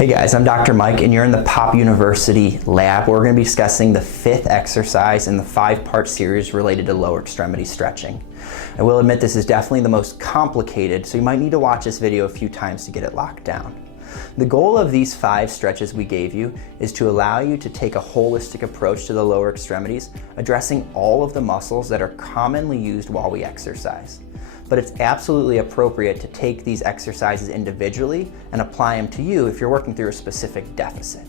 Hey guys, I'm Dr. Mike and you're in the Pop University lab. We're going to be discussing the 5th exercise in the 5-part series related to lower extremity stretching. I will admit this is definitely the most complicated, so you might need to watch this video a few times to get it locked down. The goal of these 5 stretches we gave you is to allow you to take a holistic approach to the lower extremities, addressing all of the muscles that are commonly used while we exercise. But it's absolutely appropriate to take these exercises individually and apply them to you if you're working through a specific deficit.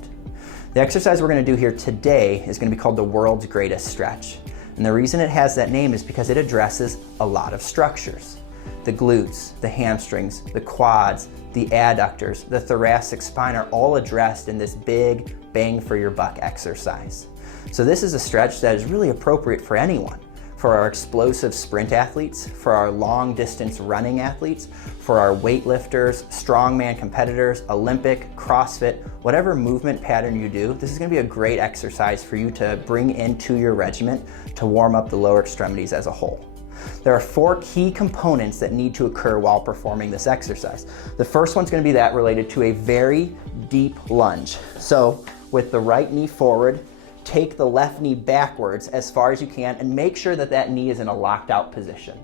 The exercise we're going to do here today is going to be called the world's greatest stretch. And the reason it has that name is because it addresses a lot of structures. The glutes, the hamstrings, the quads, the adductors, the thoracic spine are all addressed in this big bang for your buck exercise. So this is a stretch that is really appropriate for anyone. For our explosive sprint athletes, for our long distance running athletes, for our weightlifters, strongman competitors, Olympic, CrossFit, whatever movement pattern you do, this is going to be a great exercise for you to bring into your regimen to warm up the lower extremities as a whole. There are 4 key components that need to occur while performing this exercise. The first one's going to be that related to a very deep lunge. So with the right knee forward, take the left knee backwards as far as you can and make sure that that knee is in a locked out position.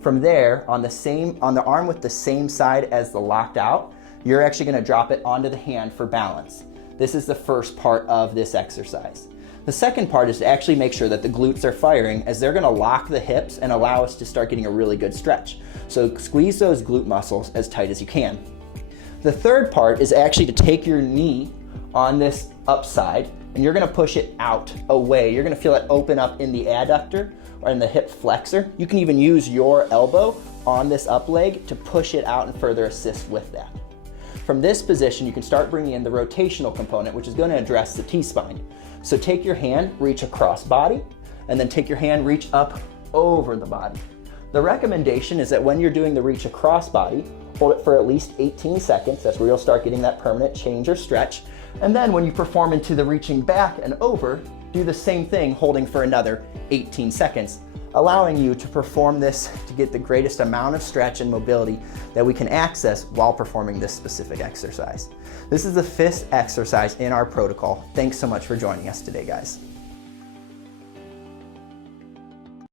From there, on the arm with the same side as the locked out, you're actually going to drop it onto the hand for balance. This is the first part of this exercise. The second part is to actually make sure that the glutes are firing, as they're going to lock the hips and allow us to start getting a really good stretch. So squeeze those glute muscles as tight as you can. The third part is actually to take your knee on this upside and you're going to push it out, away. You're going to feel it open up in the adductor or in the hip flexor. You can even use your elbow on this up leg to push it out and further assist with that. From this position, you can start bringing in the rotational component, which is going to address the T-spine. So take your hand, reach across body, and then take your hand, reach up over the body. The recommendation is that when you're doing the reach across body, hold it for at least 18 seconds. That's where you'll start getting that permanent change or stretch. And then when you perform into the reaching back and over, do the same thing, holding for another 18 seconds, allowing you to perform this to get the greatest amount of stretch and mobility that we can access while performing this specific exercise. This is the 5th exercise in our protocol. Thanks so much for joining us today, guys.